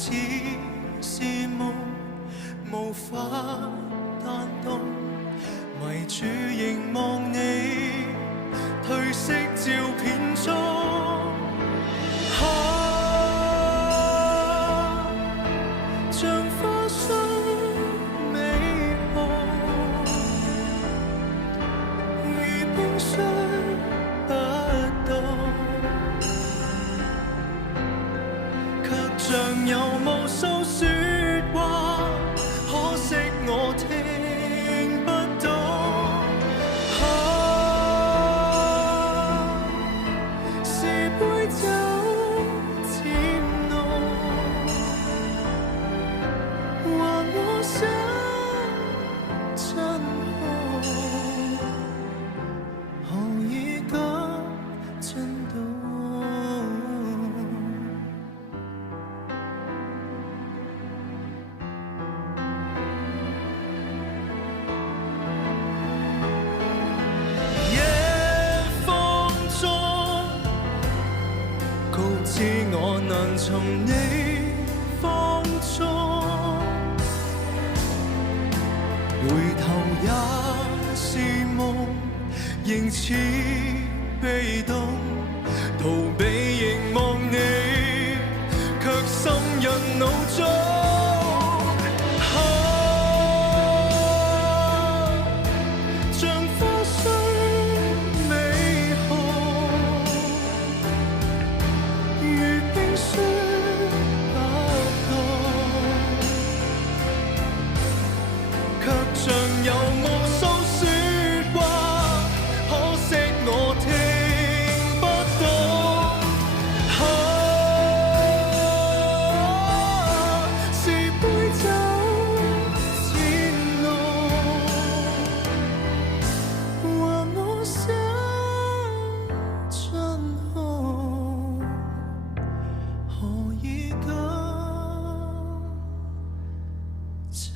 只是夢，無法彈動，迷住凝望你褪色照片中。像花香美好，如冰霜不到，卻像有無數説話，可惜我聽不到。是杯酒漸濃，還我想真好，何以急進度？夜風中告知我能從你放縱，回頭也是夢，仍似被動，逃避凝望你，卻深印腦中。像花香美好，如冰雪不到，卻像有無數説話，可惜我聽不到。是杯酒漸濃，還我想真好，何以急進